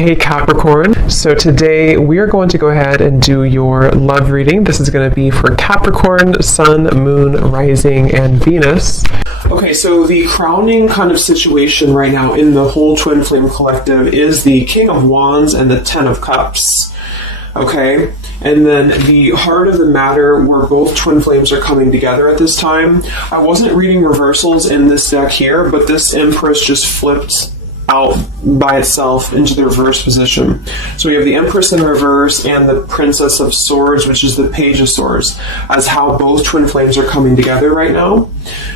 Hey Capricorn, so today we are going to go ahead and do your love reading. This is going to be for Capricorn, Sun, Moon, Rising, and Venus. Okay, so the crowning kind of situation right now in the whole Twin Flame Collective is the King of Wands and the Ten of Cups. Okay, and then the heart of the matter where both twin flames are coming together at this time. I wasn't reading reversals in this deck here, but this Empress just flipped out by itself into the reverse position. So we have the Empress in reverse and the Princess of Swords, which is the Page of Swords, as how both twin flames are coming together right now.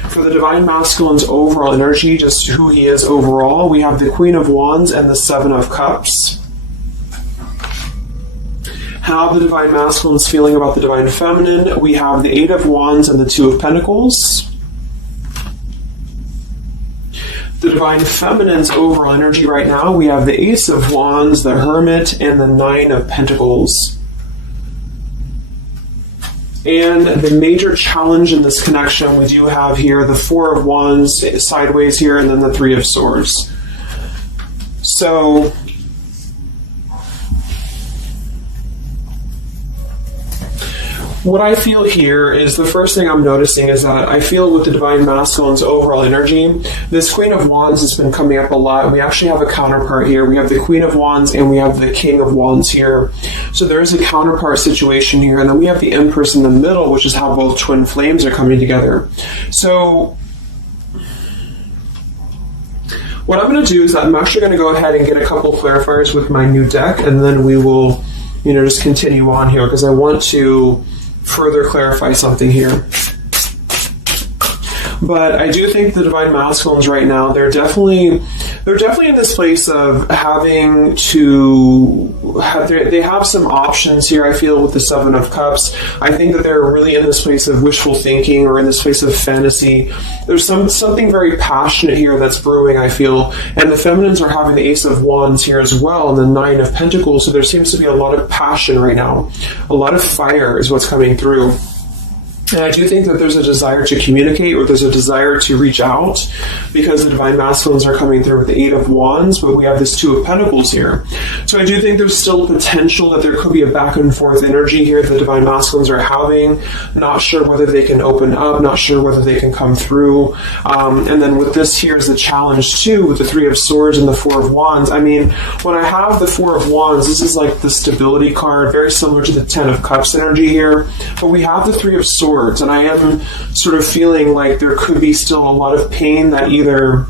For the Divine Masculine's overall energy, just who he is overall, we have the Queen of Wands and the Seven of Cups. How the Divine Masculine is feeling about the Divine Feminine, we have the Eight of Wands and the Two of Pentacles. The Divine Feminine's overall energy right now, we have the Ace of Wands, the Hermit, and the Nine of Pentacles. And the major challenge in this connection, we do have here the Four of Wands sideways here, and then the Three of Swords. So what I feel here is the first thing I'm noticing is that I feel with the Divine Masculine's overall energy, this Queen of Wands has been coming up a lot. We actually have a counterpart here. We have the Queen of Wands and we have the King of Wands here. So there is a counterpart situation here. And then we have the Empress in the middle, which is how both twin flames are coming together. So what I'm going to do is that I'm actually going to go ahead and get a couple clarifiers with my new deck, and then we will, just continue on here because I want to further clarify something here. But I do think the Divine Masculines right now, they're definitely in this place of having to they have some options here. I feel with the Seven of Cups, I think that they're really in this place of wishful thinking or in this place of fantasy. There's something very passionate here that's brewing, I feel. And the Feminines are having the Ace of Wands here as well and the Nine of Pentacles. So there seems to be a lot of passion right now. A lot of fire is what's coming through. And I do think that there's a desire to communicate, or there's a desire to reach out, because the Divine Masculines are coming through with the Eight of Wands, but we have this Two of Pentacles here. So I do think there's still potential that there could be a back and forth energy here the Divine Masculines are having. Not sure whether they can open up, not sure whether they can come through. And then with this here is the challenge too, with the Three of Swords and the Four of Wands. I mean, when I have the Four of Wands, this is like the stability card, very similar to the Ten of Cups energy here. But we have the Three of Swords. And I am sort of feeling like there could be still a lot of pain that either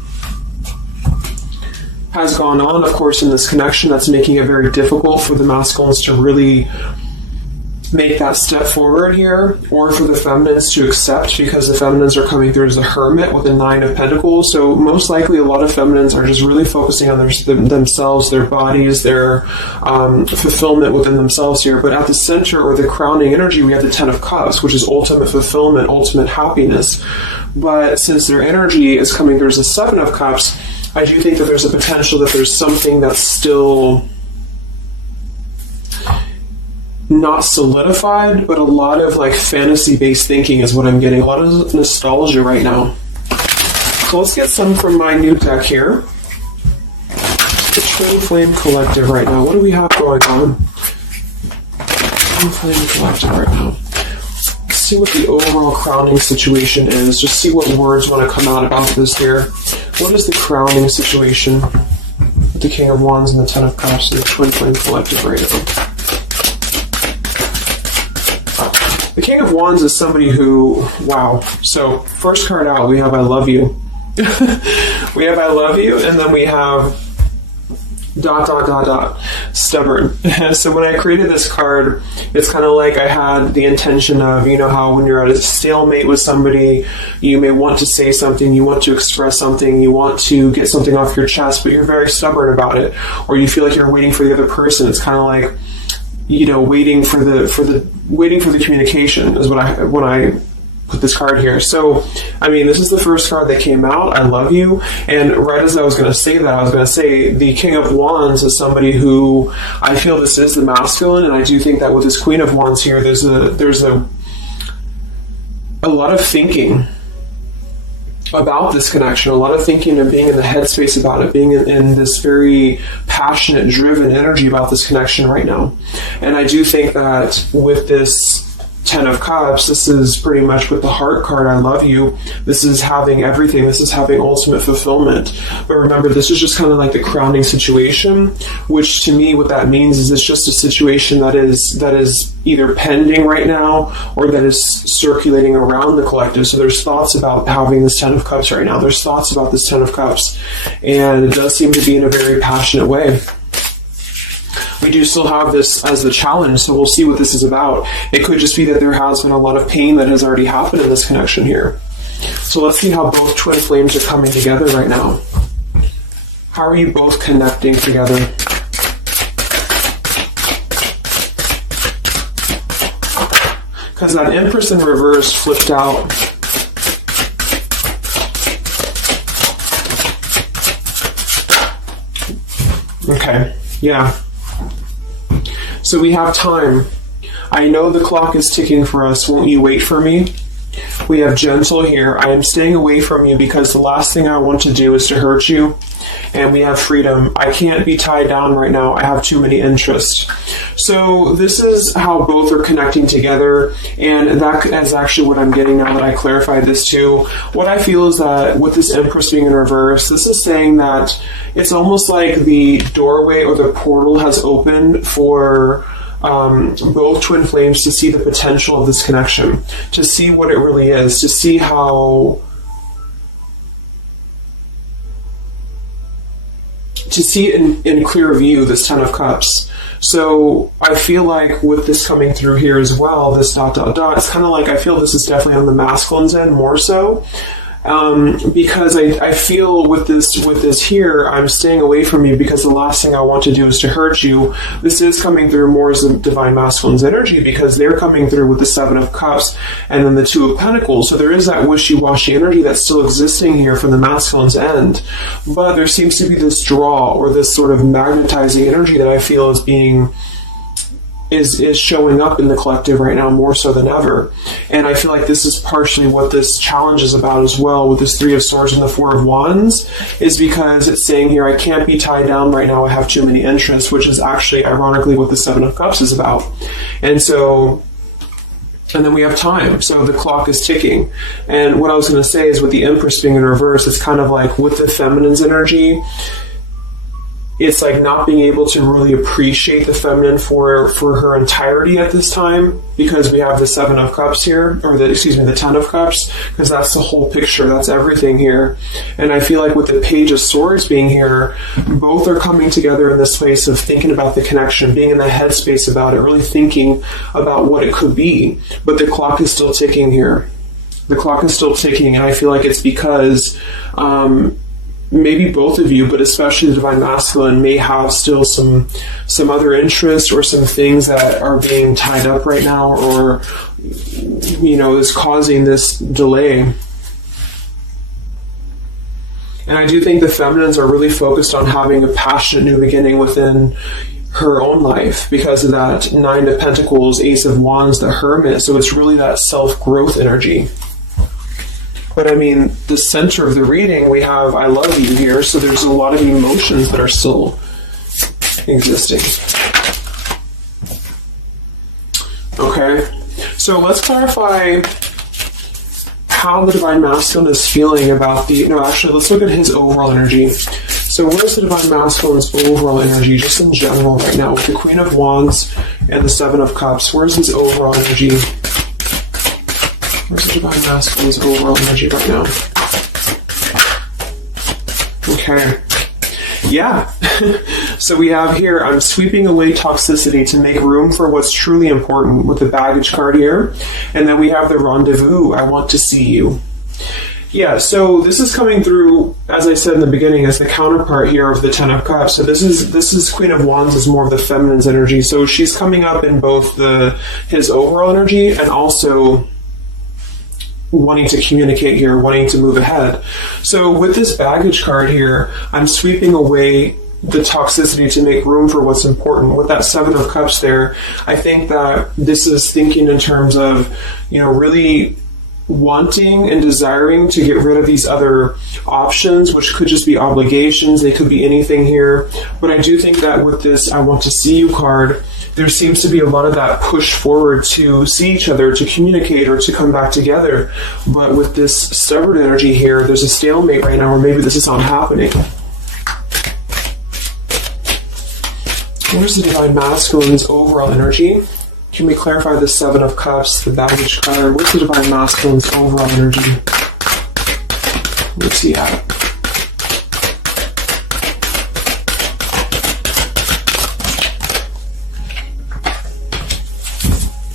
has gone on, of course, in this connection that's making it very difficult for the masculines to really make that step forward here, or for the feminines to accept, because the feminines are coming through as a Hermit with a Nine of Pentacles. So most likely a lot of feminines are just really focusing on themselves, their bodies, their fulfillment within themselves here. But at the center, or the crowning energy, we have the Ten of Cups, which is ultimate fulfillment, ultimate happiness. But since their energy is coming through as a Seven of Cups, I do think that there's a potential that there's something that's still not solidified, but a lot of like fantasy-based thinking is what I'm getting. A lot of nostalgia right now. So let's get some from my new deck here. The Twin Flame Collective right now. What do we have going on? Twin Flame Collective right now. Let's see what the overall crowning situation is. Just see what words want to come out about this here. What is the crowning situation with the King of Wands and the Ten of Cups and the Twin Flame Collective right now? The King of Wands is somebody who, wow. So first card out, we have I love you. We have I love you, and then we have ... stubborn. So when I created this card, it's kind of like I had the intention of, how when you're at a stalemate with somebody, you may want to say something, you want to express something, you want to get something off your chest, but you're very stubborn about it, or you feel like you're waiting for the other person. It's kind of like, waiting for the communication is when I put this card here. So, I mean, this is the first card that came out, I love you. And right as I was going to say that, I was going to say the King of Wands is somebody who I feel this is the masculine, and I do think that with this Queen of Wands here, there's a lot of thinking. about this connection, a lot of thinking and being in the headspace about it, being in this very passionate, driven energy about this connection right now. And I do think that with this Ten of Cups, this is pretty much with the heart card, I love you. This is having everything. This is having ultimate fulfillment. But remember, this is just kind of like the crowning situation, which to me, what that means is it's just a situation that is either pending right now or that is circulating around the collective. So there's thoughts about having this Ten of Cups right now. There's thoughts about this Ten of Cups. And it does seem to be in a very passionate way. We do still have this as the challenge, so we'll see what this is about. It could just be that there has been a lot of pain that has already happened in this connection here. So let's see how both twin flames are coming together right now. How are you both connecting together? Because that Empress in reverse flipped out. Okay, yeah. So we have time. I know the clock is ticking for us. Won't you wait for me? We have gentle here. I am staying away from you because the last thing I want to do is to hurt you. And we have freedom. I can't be tied down right now. I have too many interests. So this is how both are connecting together. And that is actually what I'm getting now that I clarified this too. What I feel is that with this Empress being in reverse, this is saying that it's almost like the doorway or the portal has opened for both twin flames to see the potential of this connection, to see what it really is, to see how... to see it in clear view, this Ten of Cups. So I feel like with this coming through here as well, this ... it's kind of like I feel this is definitely on the masculine's end more so. Because I feel with this here, I'm staying away from you because the last thing I want to do is to hurt you. This is coming through more as the Divine Masculine's energy because they're coming through with the Seven of Cups and then the Two of Pentacles. So there is that wishy-washy energy that's still existing here from the masculine's end. But there seems to be this draw or this sort of magnetizing energy that I feel is being... is showing up in the collective right now more so than ever. And I feel like this is partially what this challenge is about as well with this Three of Swords and the Four of Wands, is because it's saying here, I can't be tied down right now, I have too many interests, which is actually ironically what the Seven of Cups is about. And then we have time, so the clock is ticking. And what I was going to say is with the Empress being in reverse, it's kind of like with the feminine's energy, it's like not being able to really appreciate the feminine for her entirety at this time, because we have the Seven of Cups here, or the Ten of Cups, because that's the whole picture, that's everything here. And I feel like with the Page of Swords being here, both are coming together in this place of thinking about the connection, being in the headspace about it, really thinking about what it could be. But the clock is still ticking here. The clock is still ticking, and I feel like it's because maybe both of you, but especially the Divine Masculine, may have still some other interests or some things that are being tied up right now, or is causing this delay. And I do think the feminines are really focused on having a passionate new beginning within her own life because of that Nine of Pentacles, Ace of Wands, the Hermit. So it's really that self-growth energy. But I mean, the center of the reading, we have I love you here, so there's a lot of emotions that are still existing. Okay, so let's clarify how the Divine Masculine is feeling about let's look at his overall energy. So where's the Divine Masculine's overall energy, just in general right now, with the Queen of Wands and the Seven of Cups? Where's his overall energy? Where's the Divine Masculine's overall energy right now? Okay. Yeah. So we have here, I'm sweeping away toxicity to make room for what's truly important, with the Baggage card here. And then we have the Rendezvous, I want to see you. Yeah, so this is coming through, as I said in the beginning, as the counterpart here of the Ten of Cups. So this is Queen of Wands is more of the feminine's energy. So she's coming up in both his overall energy and also wanting to communicate here, wanting to move ahead. So with this Baggage card here, I'm sweeping away the toxicity to make room for what's important. With that Seven of Cups there, I think that this is thinking in terms of, really wanting and desiring to get rid of these other options, which could just be obligations. They could be anything here. But I do think that with this I want to see you card, there seems to be a lot of that push forward to see each other, to communicate, or to come back together. But with this stubborn energy here, there's a stalemate right now, or maybe this is not happening. Where's the Divine Masculine's overall energy? Can we clarify the Seven of Cups, the baggage card? What's the Divine Masculine's overall energy? What's he at?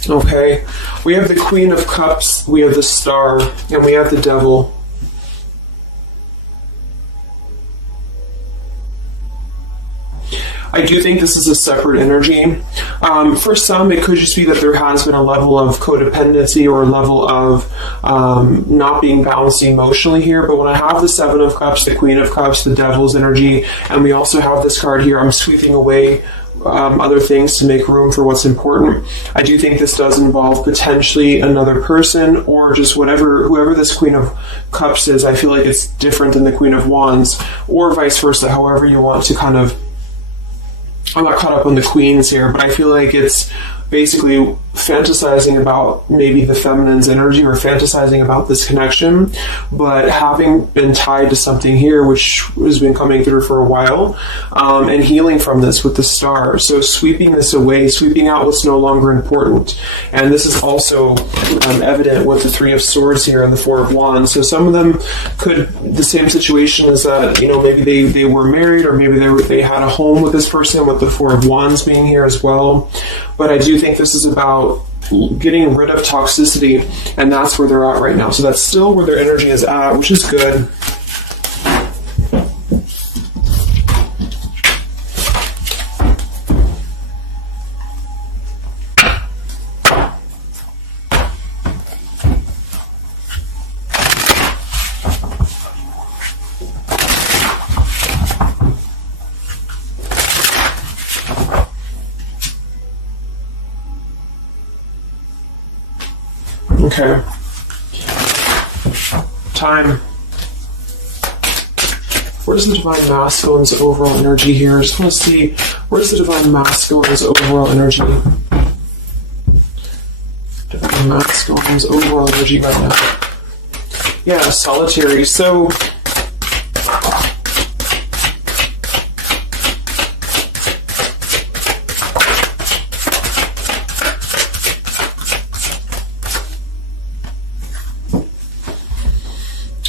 Okay, we have the Queen of Cups, we have the Star, and we have the Devil. I do think this is a separate energy. For some, it could just be that there has been a level of codependency or a level of not being balanced emotionally here. But when I have the Seven of Cups, the Queen of Cups, the Devil's energy, and we also have this card here, I'm sweeping away other things to make room for what's important. I do think this does involve potentially another person, or just whoever this Queen of Cups is. I feel like it's different than the Queen of Wands, or vice versa, however you want to kind of. I'm not caught up on the queens here, but I feel like it's basically fantasizing about maybe the feminine's energy, or fantasizing about this connection, but having been tied to something here which has been coming through for a while, and healing from this with the Star. So sweeping this away, sweeping out what's no longer important. And this is also evident with the Three of Swords here and the Four of Wands. So some of them could, the same situation is that, maybe they were married, or maybe they had a home with this person, with the Four of Wands being here as well. But I do think this is about getting rid of toxicity, and that's where they're at right now. So that's still where their energy is at, which is good. Okay. Time. Where's the Divine Masculine's overall energy here? I just want to see, where's the Divine Masculine's overall energy? Divine Masculine's overall energy right now. Yeah, Solitary. So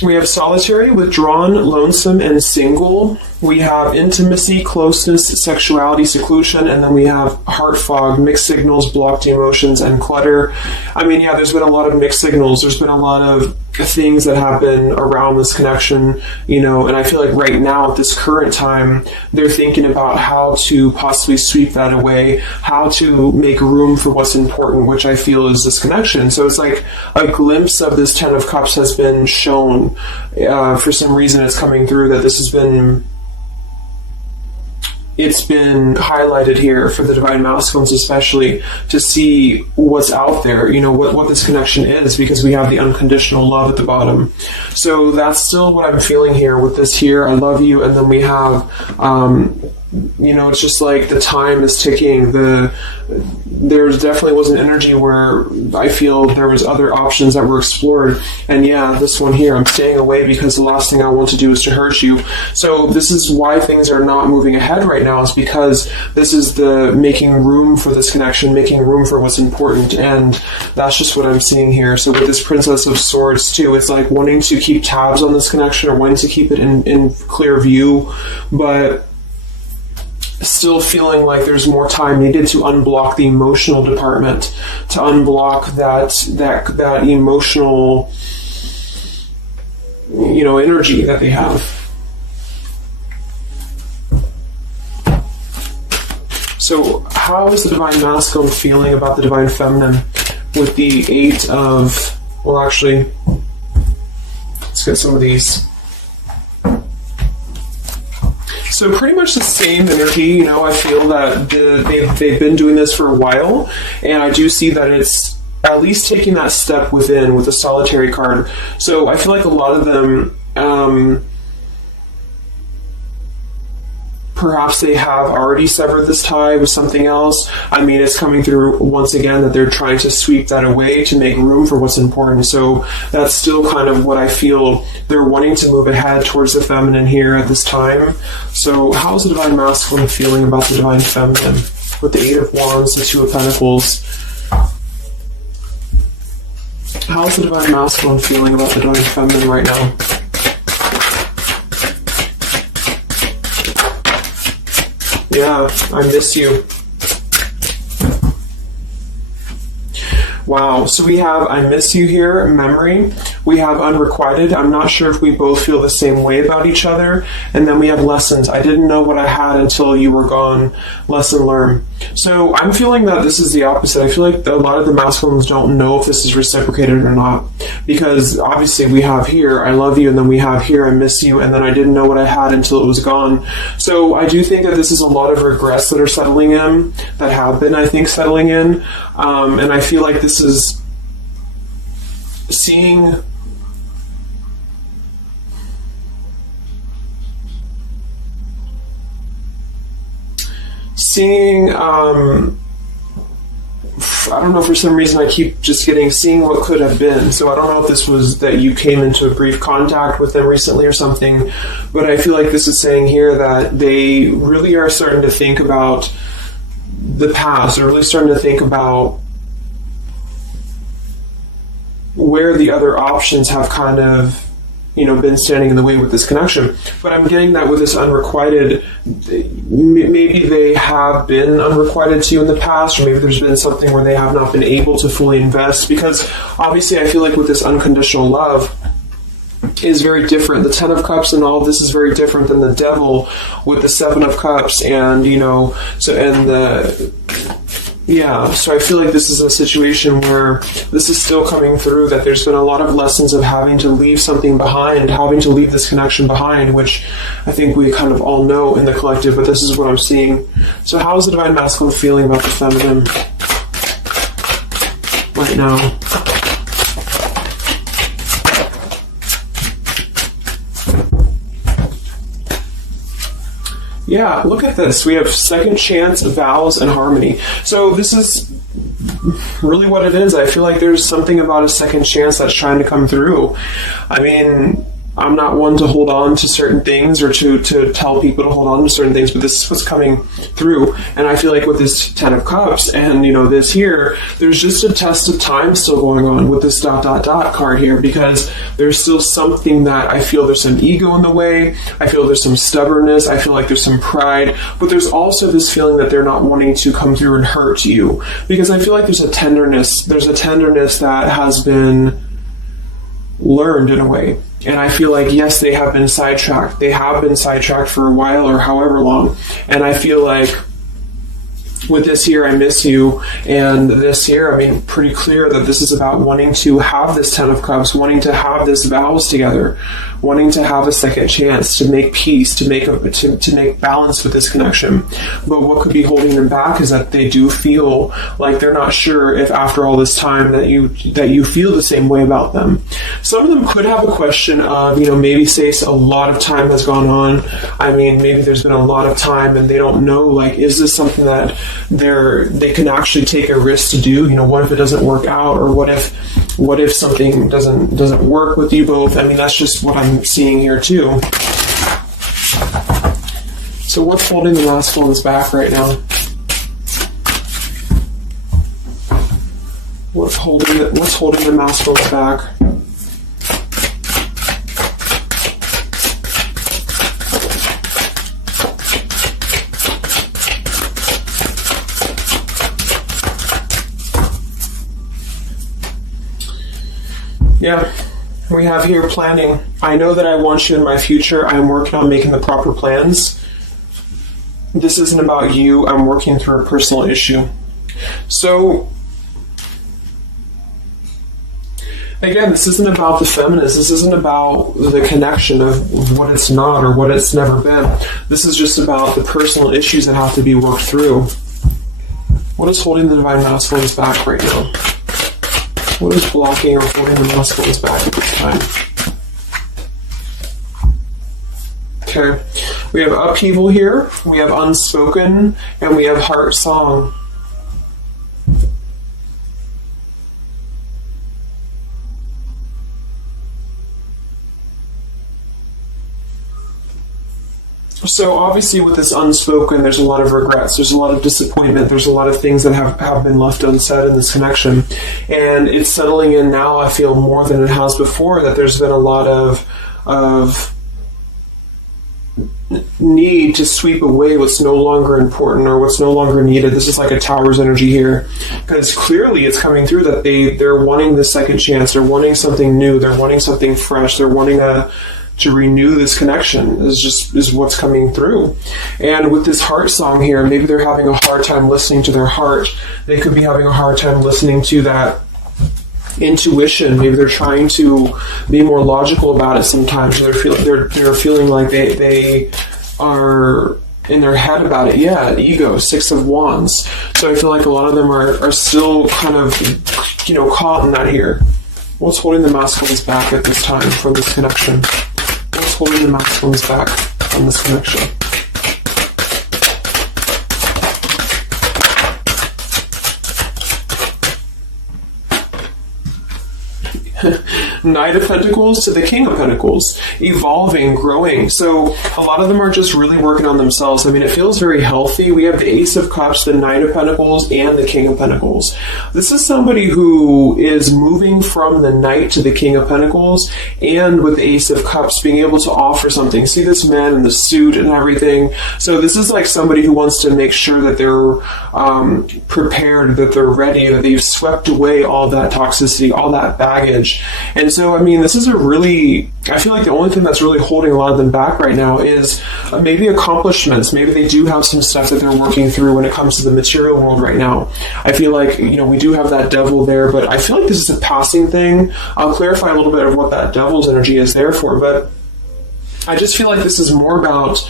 we have Solitary, Withdrawn, Lonesome, and Single. We have Intimacy, Closeness, Sexuality, Seclusion, and then we have Heart Fog, Mixed Signals, Blocked Emotions, and Clutter. I mean, yeah, there's been a lot of mixed signals. There's been a lot of things that happen around this connection, and I feel like right now at this current time, they're thinking about how to possibly sweep that away, how to make room for what's important, which I feel is this connection. So it's like a glimpse of this Ten of Cups has been shown. For some reason it's coming through that this has been highlighted here for the Divine Masculines, especially to see what's out there, what this connection is, because we have the unconditional love at the bottom. So that's still what I'm feeling here with this here. I love you. And then we have, it's just like the time is ticking. There definitely was an energy where I feel there was other options that were explored. And yeah, this one here, I'm staying away because the last thing I want to do is to hurt you. So this is why things are not moving ahead right now, is because this is the making room for this connection, making room for what's important. And that's just what I'm seeing here. So with this Princess of Swords too, it's like wanting to keep tabs on this connection, or wanting to keep it in clear view, but still feeling like there's more time needed to unblock the emotional department, to unblock that emotional, energy that they have. So how is the Divine Masculine feeling about the Divine Feminine with the Eight of, well, actually, let's get some of these. So pretty much the same energy, I feel that they've been doing this for a while, and I do see that it's at least taking that step within with the Solitary card. So I feel like a lot of them, perhaps they have already severed this tie with something else. I mean, it's coming through once again that they're trying to sweep that away to make room for what's important. So that's still kind of what I feel. They're wanting to move ahead towards the feminine here at this time. So how's the Divine Masculine feeling about the Divine Feminine? With the Eight of Wands, the Two of Pentacles. How's the Divine Masculine feeling about the Divine Feminine right now? Yeah, I miss you. Wow, so we have I miss you here, memory. We have unrequited. I'm not sure if we both feel the same way about each other. And then we have lessons. I didn't know what I had until you were gone. Lesson learned. So I'm feeling that this is the opposite. I feel like a lot of the masculines don't know if this is reciprocated or not. Because obviously we have here, I love you, and then we have here, I miss you, and then I didn't know what I had until it was gone. So I do think that this is a lot of regrets that are settling in, that have been, I think, settling in. And I feel like this is seeing I don't know, for some reason I keep just seeing what could have been. So I don't know if this was that you came into a brief contact with them recently or something, but I feel like this is saying here that they really are starting to think about the past. They're really starting to think about where the other options have kind of, been standing in the way with this connection. But I'm getting that with this unrequited, maybe they have been unrequited to you in the past, or maybe there's been something where they have not been able to fully invest, because obviously I feel like with this unconditional love is very different. The Ten of Cups and all of this is very different than the Devil with the Seven of Cups, and so I feel like this is a situation where this is still coming through, that there's been a lot of lessons of having to leave something behind, having to leave this connection behind, which I think we kind of all know in the collective, but this is what I'm seeing. So how is the Divine Masculine feeling about the feminine right now? Yeah, look at this. We have second chance, vows, and harmony. So this is really what it is. I feel like there's something about a second chance that's trying to come through. I mean, I'm not one to hold on to certain things or to tell people to hold on to certain things, but this is what's coming through. And I feel like with this Ten of Cups and, this here, there's just a test of time still going on with this ... card here, because there's still something that I feel there's some ego in the way. I feel there's some stubbornness. I feel like there's some pride, but there's also this feeling that they're not wanting to come through and hurt you, because I feel like there's a tenderness that has been learned in a way. And I feel like, yes, they have been sidetracked. They have been sidetracked for a while or however long. And I feel like with this here, I miss you, and this here, pretty clear that this is about wanting to have this Ten of Cups, wanting to have this vows together, wanting to have a second chance to make peace, to make balance with this connection. But what could be holding them back is that they do feel like they're not sure if after all this time that you feel the same way about them. Some of them could have a question of, maybe say a lot of time has gone on. Maybe there's been a lot of time and they don't know, is this something that they can actually take a risk to do? What if it doesn't work out, or what if something doesn't work with you both? That's just what I'm seeing here too. So what's holding the masculines back right now? What's holding the masculines back? Yeah, we have here planning. I know that I want you in my future. I'm working on making the proper plans. This isn't about you. I'm working through a personal issue. So, again, this isn't about the feminist. This isn't about the connection of what it's not or what it's never been. This is just about the personal issues that have to be worked through. What is holding the Divine Masculines back right now? What is blocking or holding the masculines back at this time? Okay, we have upheaval here, we have unspoken, and we have heart song. So obviously with this unspoken, there's a lot of regrets, there's a lot of disappointment, there's a lot of things that have been left unsaid in this connection. And it's settling in now, I feel, more than it has before, that there's been a lot of need to sweep away what's no longer important or what's no longer needed. This is like a Tower's energy here, because clearly it's coming through that they're wanting the second chance, they're wanting something new, they're wanting something fresh, they're wanting to renew this connection is what's coming through. And with this heart song here, maybe they're having a hard time listening to their heart. They could be having a hard time listening to that intuition. Maybe they're trying to be more logical about it sometimes. They're feeling like they are in their head about it. Yeah, ego, 6 of Wands. So I feel like a lot of them are still kind of, caught in that here. What's holding the masculines back at this time from this connection? What's holding the masculines back from this connection? Knight of Pentacles to the King of Pentacles, evolving, growing. So a lot of them are just really working on themselves. I mean, it feels very healthy. We have the Ace of Cups, the Knight of Pentacles, and the King of Pentacles. This is somebody who is moving from the Knight to the King of Pentacles, and with the Ace of Cups being able to offer something. See this man in the suit and everything. So this is like somebody who wants to make sure that they're prepared, that they're ready, that they've swept away all that toxicity, all that baggage. And so, I mean, this is I feel like the only thing that's really holding a lot of them back right now is maybe accomplishments. Maybe they do have some stuff that they're working through when it comes to the material world right now. I feel like, we do have that devil there, but I feel like this is a passing thing. I'll clarify a little bit of what that devil's energy is there for, but I just feel like this is more about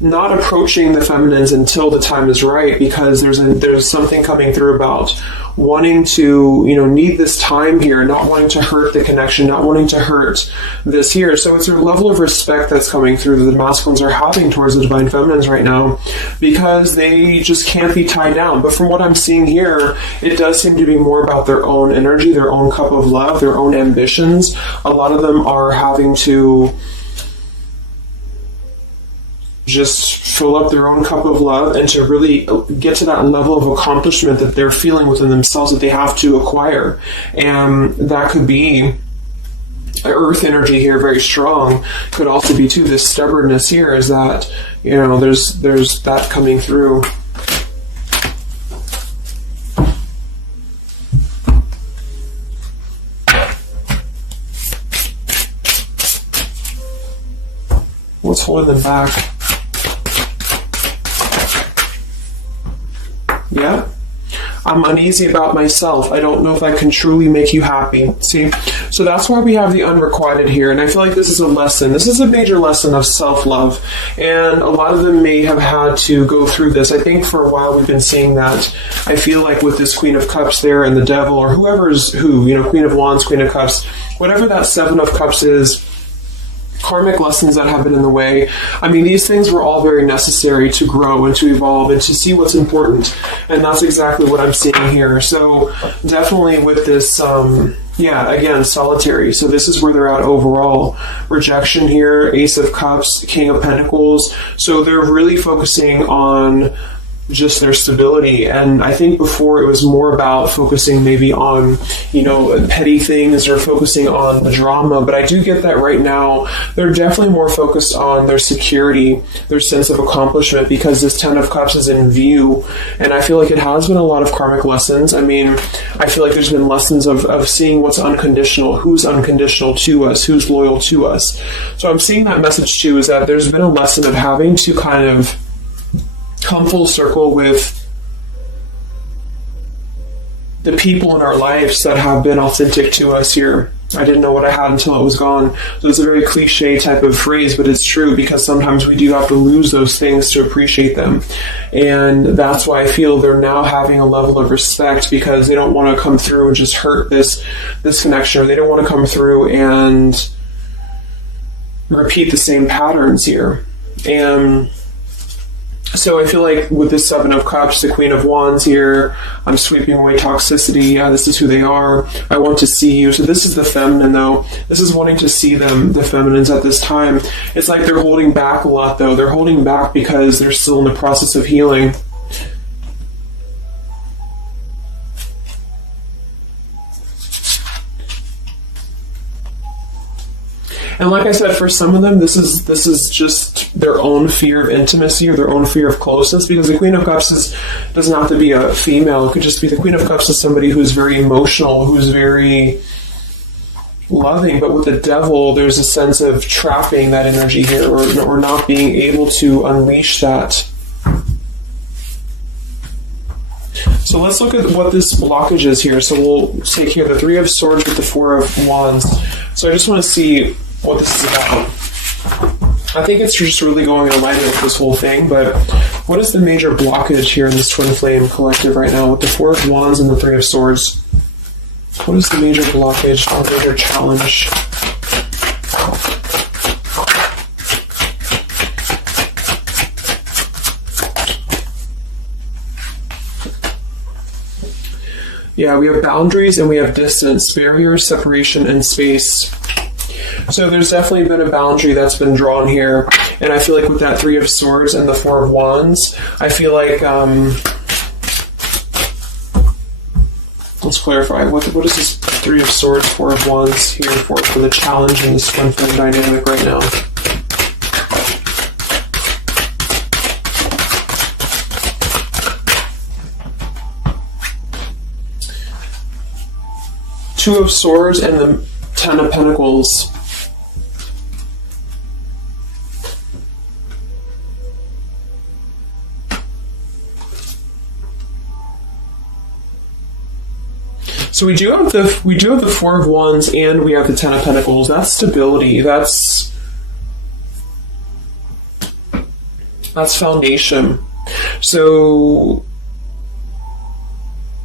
not approaching the feminines until the time is right, because there's something coming through about wanting to, need this time here, not wanting to hurt the connection, not wanting to hurt this here. So it's a level of respect that's coming through that the masculines are having towards the divine feminines right now, because they just can't be tied down. But from what I'm seeing here, it does seem to be more about their own energy, their own cup of love, their own ambitions. A lot of them are having to just fill up their own cup of love and to really get to that level of accomplishment that they're feeling within themselves that they have to acquire. And that could be earth energy here, very strong. Could also be too this stubbornness here, is that there's that coming through. What's holding them back? Yeah, I'm uneasy about myself. I don't know if I can truly make you happy. See, so that's why we have the unrequited here. And I feel like this is a lesson. This is a major lesson of self-love. And a lot of them may have had to go through this. I think for a while we've been seeing that. I feel like with this Queen of Cups there and the Devil, or whoever's who, Queen of Wands, Queen of Cups, whatever that Seven of Cups is, karmic lessons that have been in the way. I mean, these things were all very necessary to grow and to evolve and to see what's important. And that's exactly what I'm seeing here. So definitely with this, again, solitary. So this is where they're at overall. Rejection here, Ace of Cups, King of Pentacles. So they're really focusing on just their stability. And I think before it was more about focusing maybe on, petty things or focusing on the drama. But I do get that right now they're definitely more focused on their security, their sense of accomplishment, because this Ten of Cups is in view. And I feel like it has been a lot of karmic lessons. I mean, I feel like there's been lessons of seeing what's unconditional, who's unconditional to us, who's loyal to us. So I'm seeing that message too, is that there's been a lesson of having to kind of come full circle with the people in our lives that have been authentic to us here. I didn't know what I had until it was gone. So it's a very cliche type of phrase, but it's true, because sometimes we do have to lose those things to appreciate them. And that's why I feel they're now having a level of respect, because they don't want to come through and just hurt this connection, or they don't want to come through and repeat the same patterns here. And so I feel like with this Seven of Cups, the Queen of Wands here, I'm sweeping away toxicity. Yeah, this is who they are. I want to see you. So this is the feminine, though. This is wanting to see them, the feminines at this time. It's like they're holding back a lot, though. They're holding back because they're still in the process of healing. And like I said, for some of them, this is just their own fear of intimacy, or their own fear of closeness, because the Queen of Cups doesn't have to be a female. It could just be the Queen of Cups is somebody who's very emotional, who's very loving. But with the Devil, there's a sense of trapping that energy here, or not being able to unleash that. So let's look at what this blockage is here. So we'll take here the Three of Swords with the Four of Wands. So I just want to see what this is about. I think it's just really going on lighting with this whole thing, but what is the major blockage here in this Twin Flame collective right now with the Four of Wands and the Three of Swords? What is the major blockage or major challenge? Yeah, we have boundaries and we have distance, barriers, separation, and space. So there's definitely been a boundary that's been drawn here. And I feel like with that Three of Swords and the Four of Wands, I feel like, let's clarify, what is this Three of Swords, Four of Wands here for the challenge in this Twin Flame dynamic right now? Two of Swords and the Ten of Pentacles. So we do have the Four of Wands and we have the Ten of Pentacles. That's stability. That's foundation. So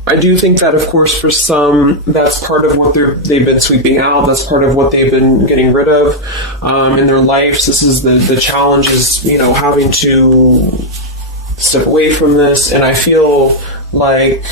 I do think that, of course, for some, that's part of what they've been sweeping out. That's part of what they've been getting rid of in their lives. This is the challenge is, having to step away from this. And I feel like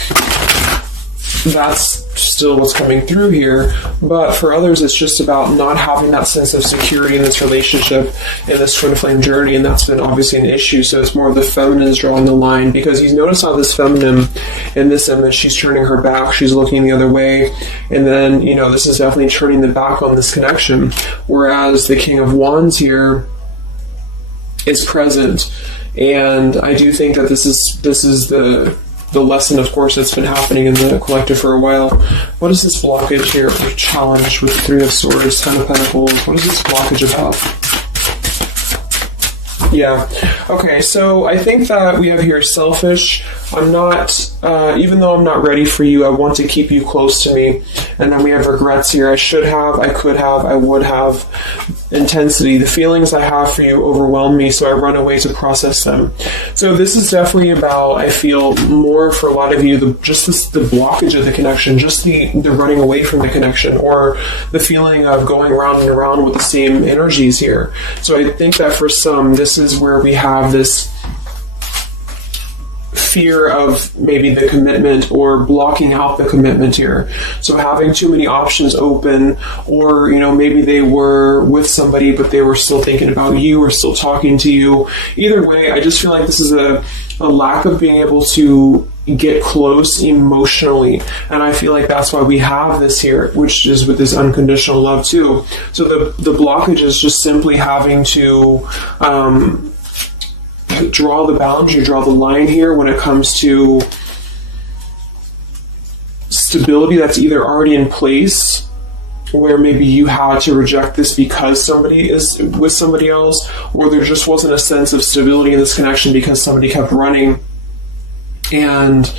that's still what's coming through here. But for others, it's just about not having that sense of security in this relationship, in this Twin Flame journey, and that's been obviously an issue. So it's more of the feminines drawing the line, because you notice how this feminine in this image, she's turning her back, she's looking the other way, and then, this is definitely turning the back on this connection, whereas the King of Wands here is present. And I do think that this is the lesson, of course, that's been happening in the collective for a while. What is this blockage here or challenge with Three of Swords, Ten of Pentacles? What is this blockage about? Yeah. Okay, so I think that we have here selfish. I'm not, even though I'm not ready for you, I want to keep you close to me. And then we have regrets here. I should have, I could have, I would have. Intensity. The feelings I have for you overwhelm me, so I run away to process them. So this is definitely about, I feel, more for a lot of you, the blockage of the connection, just the running away from the connection, or the feeling of going around and around with the same energies here. So I think that for some, this is where we have this fear of maybe the commitment, or blocking out the commitment here. So having too many options open, or maybe they were with somebody but they were still thinking about you or still talking to you. Either way, I just feel like this is a lack of being able to get close emotionally, and I feel like that's why we have this here, which is with this unconditional love too. So the blockage is just simply having to draw the boundary, draw the line here when it comes to stability that's either already in place, where maybe you had to reject this because somebody is with somebody else, or there just wasn't a sense of stability in this connection because somebody kept running. And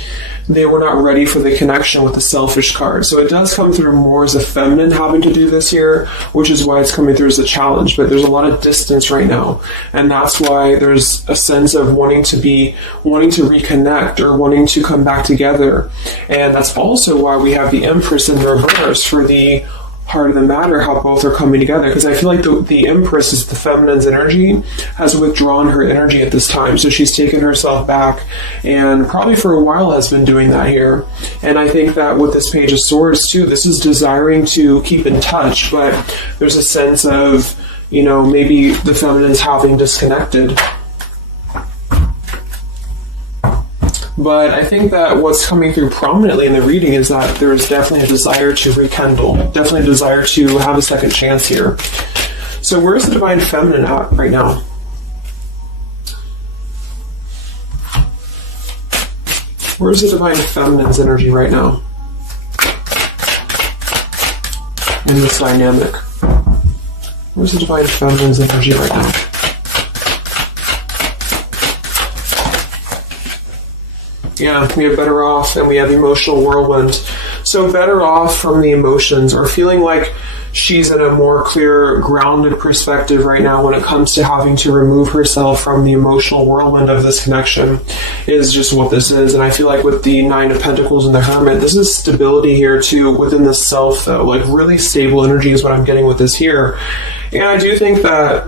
they were not ready for the connection with the selfish card. So it does come through more as a feminine having to do this here, which is why it's coming through as a challenge. But there's a lot of distance right now. And that's why there's a sense of wanting to reconnect or wanting to come back together. And that's also why we have the Empress in reverse for the heart of the matter, how both are coming together, because I feel like the Empress is the feminine's energy, has withdrawn her energy at this time, so she's taken herself back, and probably for a while has been doing that here. And I think that with this Page of Swords too, this is desiring to keep in touch, but there's a sense of, you know, maybe the feminine's having disconnected. But I think that what's coming through prominently in the reading is that there's definitely a desire to rekindle, definitely a desire to have a second chance here. So where's the Divine Feminine at right now? Where's the Divine Feminine's energy right now in this dynamic? Where's the Divine Feminine's energy right now? Yeah, we have Better Off, and we have Emotional Whirlwind. So Better Off from the emotions, or feeling like she's in a more clear, grounded perspective right now when it comes to having to remove herself from the emotional whirlwind of this connection, is just what this is. And I feel like with the Nine of Pentacles and the Hermit, this is stability here too within the self, though. Like really stable energy is what I'm getting with this here. And I do think that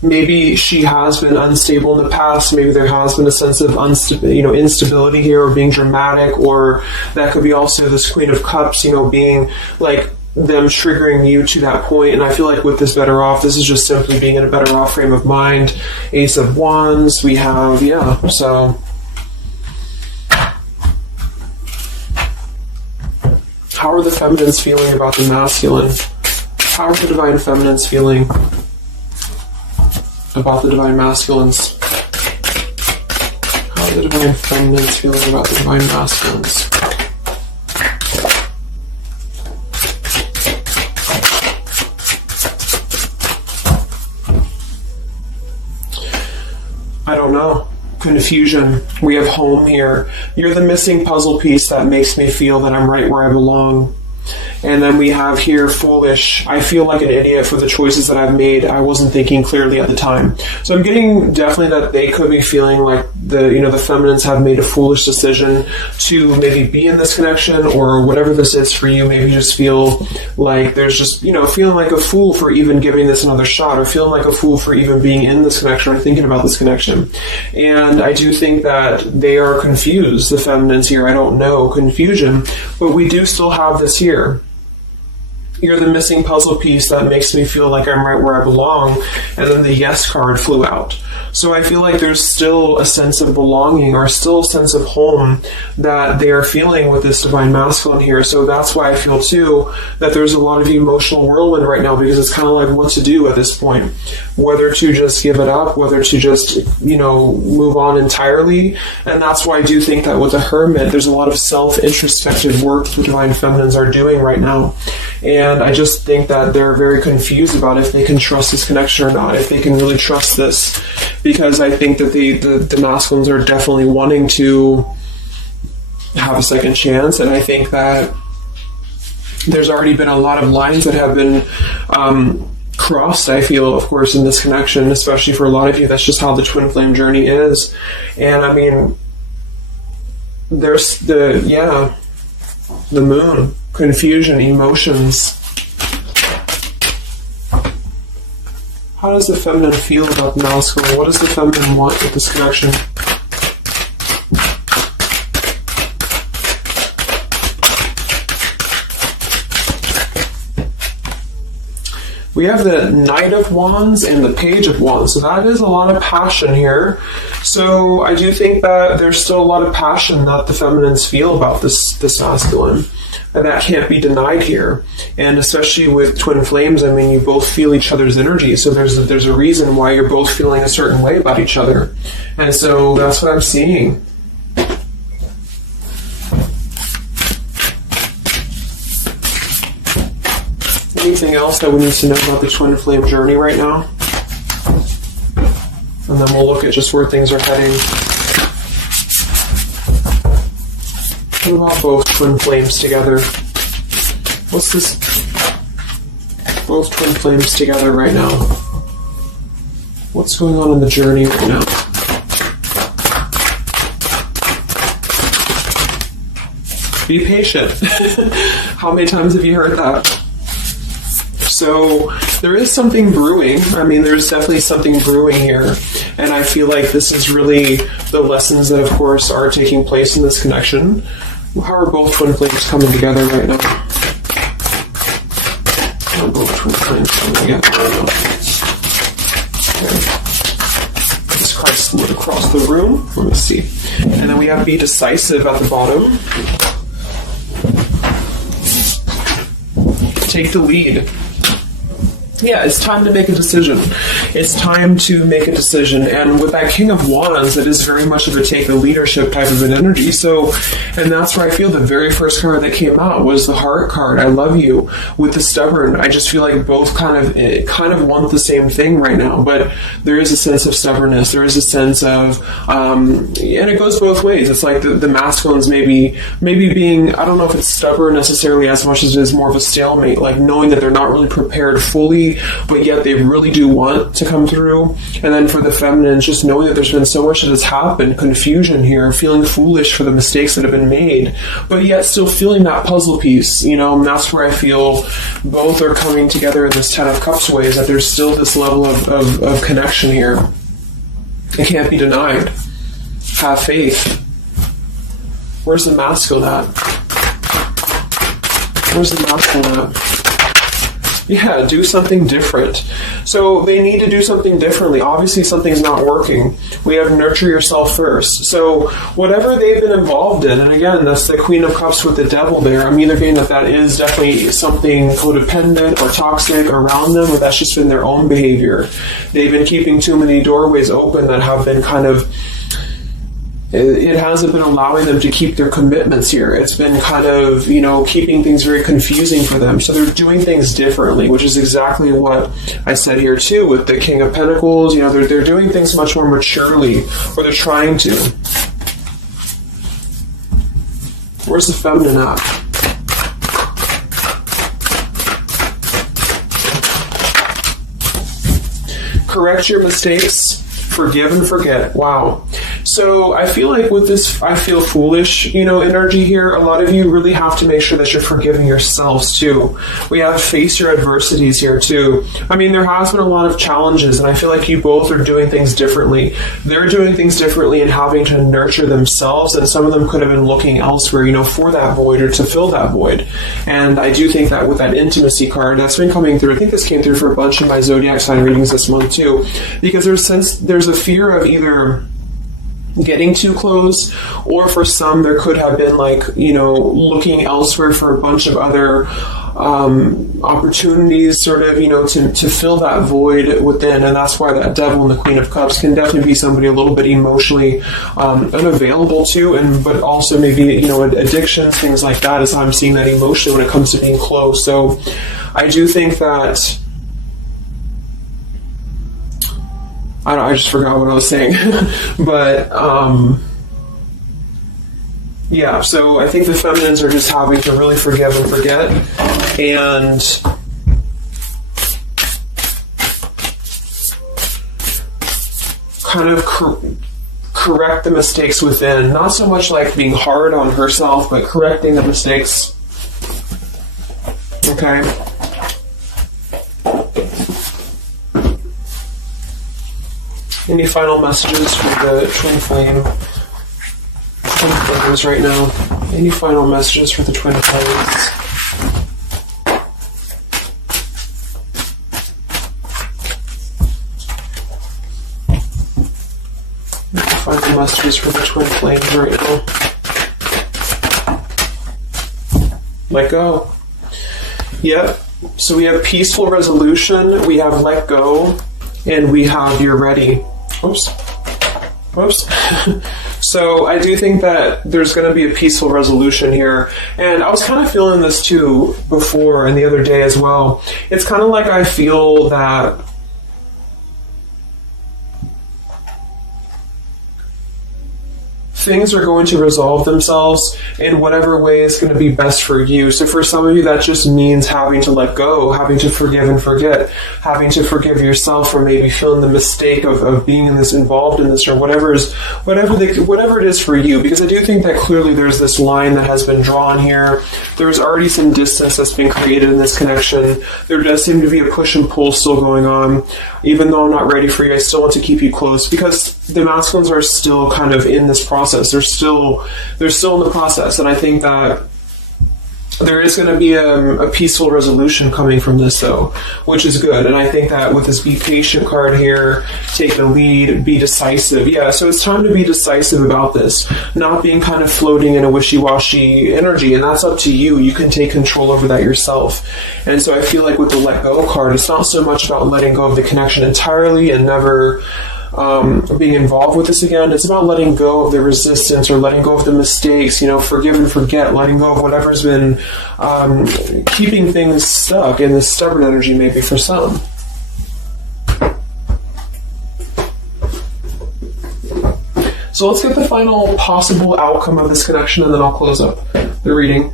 maybe she has been unstable in the past. Maybe there has been a sense of instability here, or being dramatic, or that could be also this Queen of Cups, being like them triggering you to that point. And I feel like with this Better Off, this is just simply being in a better off frame of mind. Ace of Wands, we have, so how are the feminines feeling about the masculine? How are the Divine Feminines feeling about the Divine Masculines? How are the Divine Feminines feeling about the Divine Masculines? I don't know. Confusion. We have Home here. You're the missing puzzle piece that makes me feel that I'm right where I belong. And then we have here Foolish. I feel like an idiot for the choices that I've made. I wasn't thinking clearly at the time. So I'm getting definitely that they could be feeling like the feminines have made a foolish decision to maybe be in this connection, or whatever this is for you. Maybe just feel like there's just, feeling like a fool for even giving this another shot, or feeling like a fool for even being in this connection or thinking about this connection. And I do think that they are confused, the feminines here. I don't know, confusion, but we do still have this here. You're the missing puzzle piece that makes me feel like I'm right where I belong. And then the Yes card flew out. So I feel like there's still a sense of belonging, or still a sense of home that they are feeling with this Divine Masculine here. So that's why I feel too that there's a lot of emotional whirlwind right now, because it's kind of like what to do at this point. Whether to just give it up, whether to just, move on entirely. And that's why I do think that with the Hermit, there's a lot of self-introspective work the Divine Feminines are doing right now. And I just think that they're very confused about if they can trust this connection or not, if they can really trust this. Because I think that the masculines are definitely wanting to have a second chance. And I think that there's already been a lot of lines that have been crossed, I feel, of course, in this connection, especially for a lot of you. That's just how the twin flame journey is. And I mean, there's the moon, confusion, emotions. How does the feminine feel about the masculine? What does the feminine want with this connection? We have the Knight of Wands and the Page of Wands. So that is a lot of passion here. So I do think that there's still a lot of passion that the feminines feel about this masculine. And that can't be denied here. And especially with twin flames, I mean, you both feel each other's energy. So there's a reason why you're both feeling a certain way about each other. And so that's what I'm seeing. Anything else that we need to know about the twin flame journey right now? And then we'll look at just where things are heading. What about both twin flames together? What's this? Both twin flames together right now. What's going on in the journey right now? Be patient. How many times have you heard that? So there is something brewing. I mean, there's definitely something brewing here. And I feel like this is really the lessons that, of course, are taking place in this connection. How are both twin flames coming together right now? How are both twin flames coming together right now? Okay. Let's cross across the room. Let me see. And then we have be decisive at the bottom. Take the lead. Yeah, it's time to make a decision. It's time to make a decision. And with that King of Wands, it is very much of a take the leadership type of an energy. So, and that's where I feel the very first card that came out was the Heart card. I love you. With the Stubborn, I just feel like both kind of want the same thing right now. But there is a sense of stubbornness. There is a sense of, and it goes both ways. It's like the masculines maybe being, I don't know if it's stubborn necessarily as much as it is more of a stalemate, like knowing that they're not really prepared fully, but yet they really do want to come through. And then for the feminines, just knowing that there's been so much that has happened, confusion here, feeling foolish for the mistakes that have been made, but yet still feeling that puzzle piece, and that's where I feel both are coming together in this Ten of Cups way, is that there's still this level of connection here. It can't be denied. Have faith. Where's the masculine at? Where's the masculine at? Yeah, do something different. So they need to do something differently. Obviously, something's not working. We have nurture yourself first. So whatever they've been involved in, and again, that's the Queen of Cups with the Devil there. I'm either getting that is definitely something codependent or toxic around them, or that's just been their own behavior. They've been keeping too many doorways open that have been kind of, it hasn't been allowing them to keep their commitments here. It's been kind of, keeping things very confusing for them. So they're doing things differently, which is exactly what I said here too with the King of Pentacles. They're doing things much more maturely, or they're trying to. Where's the feminine at? Correct your mistakes, forgive and forget. Wow. So I feel like with this, I feel foolish, energy here. A lot of you really have to make sure that you're forgiving yourselves too. We have face your adversities here too. I mean, there has been a lot of challenges, and I feel like you both are doing things differently. They're doing things differently and having to nurture themselves, and some of them could have been looking elsewhere, for that void or to fill that void. And I do think that with that intimacy card, that's been coming through. I think this came through for a bunch of my zodiac sign readings this month too, because there's a fear of either getting too close, or for some there could have been looking elsewhere for a bunch of other opportunities sort of to fill that void within. And that's why that Devil and the Queen of Cups can definitely be somebody a little bit emotionally unavailable to, but also maybe addictions, things like that, is how I'm seeing that emotionally when it comes to being close. So I do think that I just forgot what I was saying. But, yeah, so I think the feminines are just having to really forgive and forget. And kind of correct the mistakes within. Not so much like being hard on herself, but correcting the mistakes. Okay? Any final messages for the twin flames right now? Any final messages for the twin flames? Any final messages for the twin flames right now? Let go. Yep. So we have peaceful resolution, we have let go, and we have you're ready. Oops. So I do think that there's going to be a peaceful resolution here. And I was kind of feeling this too before and the other day as well. It's kind of like I feel that things are going to resolve themselves in whatever way is going to be best for you. So for some of you, that just means having to let go, having to forgive and forget, having to forgive yourself for maybe feeling the mistake of being in this, involved in this, or whatever it is for you. Because I do think that clearly there's this line that has been drawn here. There's already some distance that's been created in this connection. There does seem to be a push and pull still going on. Even though I'm not ready for you, I still want to keep you close, because the masculines are still kind of in this process. They're still in the process, and I think that there is going to be a peaceful resolution coming from this, though, which is good. And I think that with this be patient card here, take the lead, be decisive. Yeah, so it's time to be decisive about this, not being kind of floating in a wishy-washy energy, and that's up to you. You can take control over that yourself. And so I feel like with the let go card, it's not so much about letting go of the connection entirely and never being involved with this again. It's about letting go of the resistance, or letting go of the mistakes, forgive and forget, letting go of whatever's been keeping things stuck in this stubborn energy, maybe for some. So let's get the final possible outcome of this connection, and then I'll close up the reading.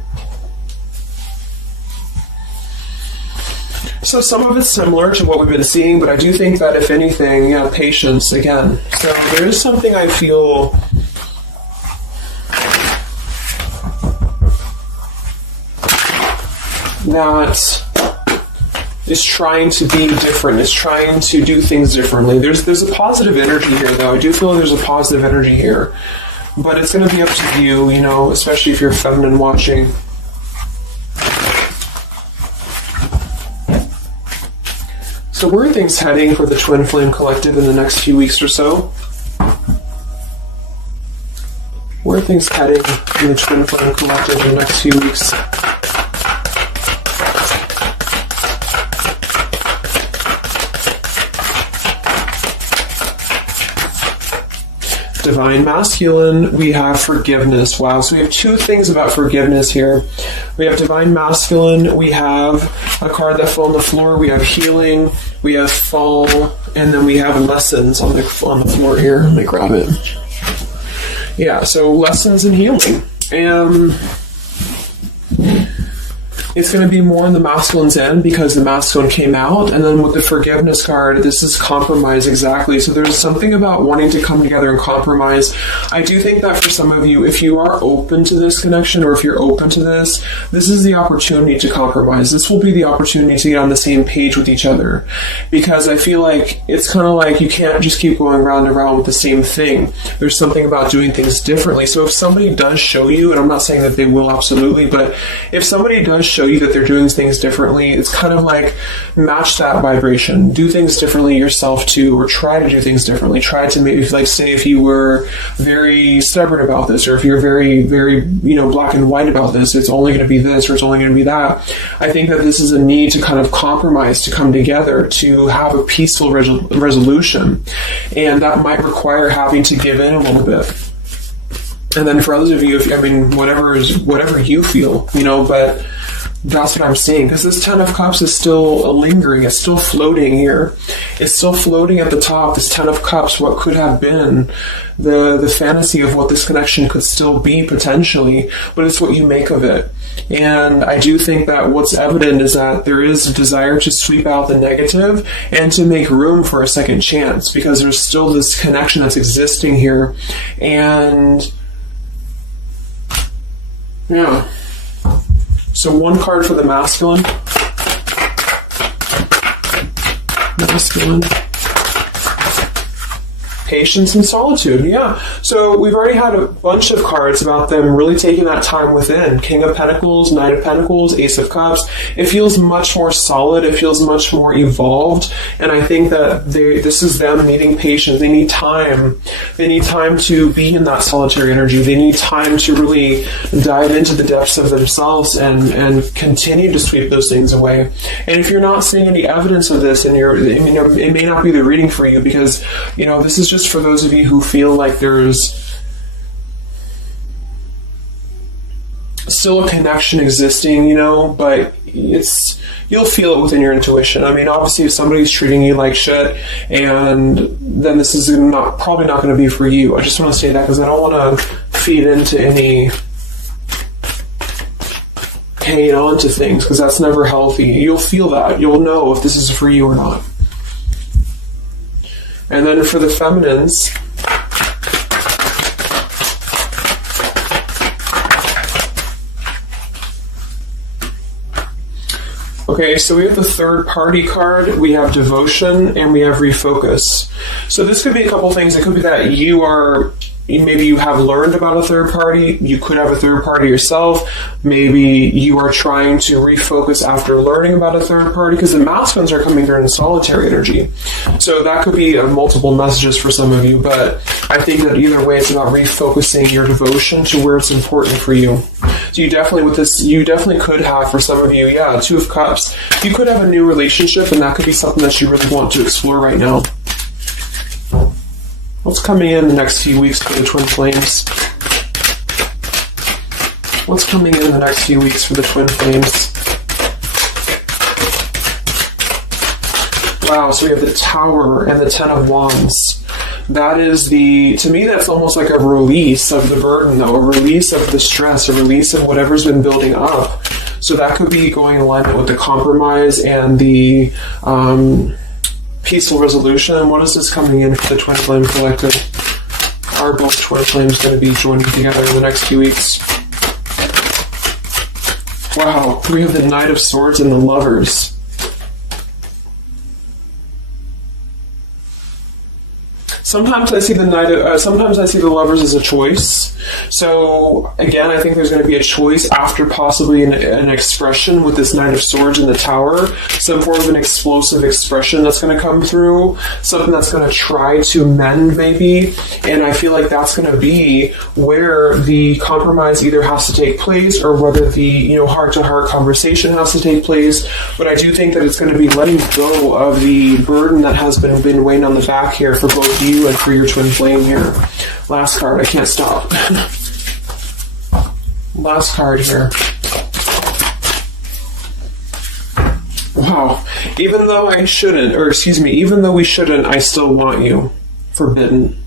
So some of it's similar to what we've been seeing, but I do think that if anything, patience again. So there is something I feel that is trying to be different, is trying to do things differently. There's a positive energy here, though. I do feel there's a positive energy here, but it's going to be up to you, especially if you're feminine watching. So where are things heading for the Twin Flame Collective in the next few weeks or so? Where are things heading in the Twin Flame Collective in the next few weeks? Divine Masculine, we have forgiveness. Wow, so we have two things about forgiveness here. We have Divine Masculine, we have a card that fell on the floor, we have healing, we have fall, and then we have lessons on the floor here. Let me grab it. Yeah, so lessons and healing. And it's going to be more on the masculine's end because the masculine came out. And then with the forgiveness card, this is compromise, exactly. So there's something about wanting to come together and compromise. I do think that for some of you, if you are open to this connection, or if you're open to this is the opportunity to compromise. This will be the opportunity to get on the same page with each other. Because I feel like it's kind of like you can't just keep going round and round with the same thing. There's something about doing things differently. So if somebody does show you, and I'm not saying that they will absolutely, but if somebody does show you that they're doing things differently, it's kind of like match that vibration. Do things differently yourself too, or try to do things differently. Try to maybe, like, say if you were very stubborn about this, or if you're very, very, black and white about this, it's only going to be this, or it's only going to be that. I think that this is a need to kind of compromise, to come together, to have a peaceful resolution. And that might require having to give in a little bit. And then for others of you, whatever you feel, but that's what I'm seeing, because this Ten of Cups is still lingering. It's still floating here. It's still floating at the top. This Ten of Cups, what could have been the fantasy of what this connection could still be potentially, but it's what you make of it. And I do think that what's evident is that there is a desire to sweep out the negative and to make room for a second chance, because there's still this connection that's existing here. And yeah. So one card for the masculine. Masculine. Patience and solitude, yeah. So we've already had a bunch of cards about them really taking that time within. King of Pentacles, Knight of Pentacles, Ace of Cups. It feels much more solid. It feels much more evolved. And I think that this is them needing patience. They need time. They need time to be in that solitary energy. They need time to really dive into the depths of themselves and continue to sweep those things away. And if you're not seeing any evidence of this, and it may not be the reading for you, because this is just for those of you who feel like there's still a connection existing, but you'll feel it within your intuition. I mean, obviously, if somebody's treating you like shit, and then this is probably not going to be for you. I just want to say that because I don't want to feed into any hanging on to things, because that's never healthy. You'll feel that. You'll know if this is for you or not. And then for the feminines, okay, so we have the third party card, we have devotion, and we have refocus. So this could be a couple things. It could be that maybe you have learned about a third party. You could have a third party yourself. Maybe you are trying to refocus after learning about a third party, because the masculines are coming through in solitary energy. So that could be multiple messages for some of you, but I think that either way, it's about refocusing your devotion to where it's important for you. So you definitely could have, for some of you, Two of Cups. You could have a new relationship, and that could be something that you really want to explore right now. What's coming in the next few weeks for the twin flames? What's coming in the next few weeks for the twin flames? Wow, so we have the Tower and the Ten of Wands. That is to me, that's almost like a release of the burden, though, a release of the stress, a release of whatever's been building up. So that could be going in alignment with the compromise and the peaceful resolution. What is this coming in for the Twin Flame Collective? Are both Twin Flames going to be joining together in the next few weeks? Wow, we have the Knight of Swords and the Lovers. Sometimes I see sometimes I see the Lovers as a choice. So again, I think there's going to be a choice after possibly an expression with this Knight of Swords in the Tower, some form of an explosive expression that's going to come through, something that's going to try to mend maybe, and I feel like that's going to be where the compromise either has to take place or whether the heart-to-heart conversation has to take place. But I do think that it's going to be letting go of the burden that has been weighing on the back here for both you and for your twin flame here. Last card, I can't stop. Last card here. Wow. Even though we shouldn't, I still want you. Forbidden.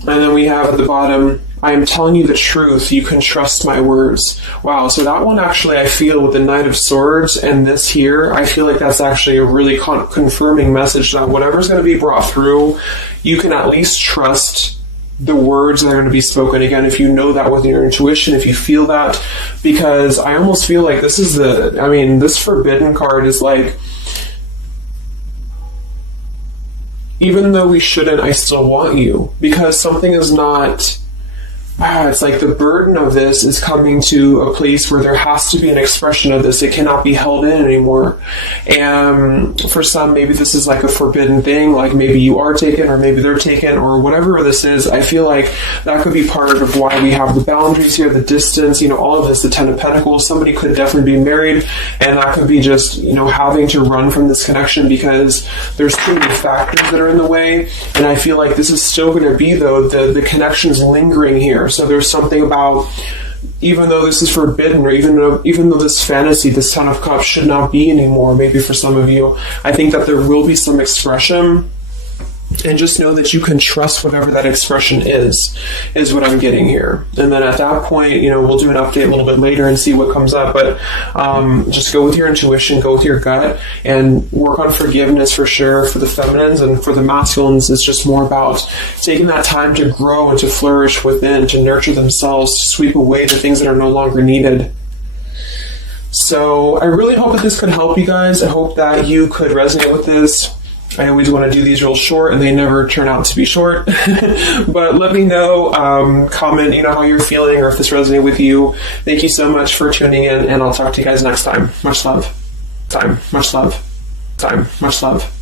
And then we have at the bottom, I am telling you the truth, you can trust my words. Wow, so that one actually, I feel with the Knight of Swords and this here, I feel like that's actually a really confirming message that whatever's going to be brought through, you can at least trust the words that are going to be spoken. Again, if you know that with your intuition, if you feel that, because I almost feel like this Forbidden card is like, even though we shouldn't, I still want you, because something is not... it's like the burden of this is coming to a place where there has to be an expression of this. It cannot be held in anymore. And for some, maybe this is like a forbidden thing, like maybe you are taken or maybe they're taken or whatever this is. I feel like that could be part of why we have the boundaries here, the distance, all of this, the Ten of Pentacles. Somebody could definitely be married, and that could be just, having to run from this connection because there's too many factors that are in the way. And I feel like this is still going to be, though, the connection's lingering here. So there's something about, even though this is forbidden, or even though this fantasy, this Ten of Cups should not be anymore, maybe for some of you, I think that there will be some expression. And just know that you can trust whatever that expression is what I'm getting here. And then at that point, we'll do an update a little bit later and see what comes up. But just go with your intuition, go with your gut, and work on forgiveness for sure for the feminines. And for the masculines, it's just more about taking that time to grow and to flourish within, to nurture themselves, to sweep away the things that are no longer needed. So I really hope that this could help you guys. I hope that you could resonate with this. I always want to do these real short, and they never turn out to be short. But let me know, comment, how you're feeling, or if this resonated with you. Thank you so much for tuning in, and I'll talk to you guys next time. Much love. Much love. Much love.